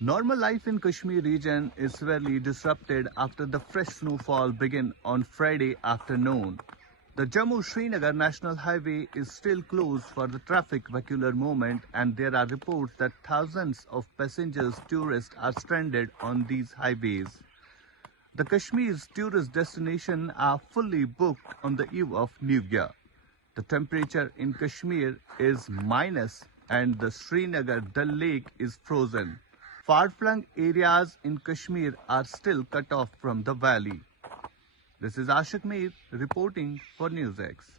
Normal life in Kashmir region is severely disrupted after the fresh snowfall began on Friday afternoon. The Jammu-Srinagar National Highway is still closed for the traffic vehicular movement, and there are reports that thousands of passengers, tourists are stranded on these highways. The Kashmir's tourist destinations are fully booked on the eve of New Year. The temperature in Kashmir is minus and the Srinagar Dal Lake is frozen. Far-flung areas in Kashmir are still cut off from the valley. This is Ashik Mir reporting for Newsx.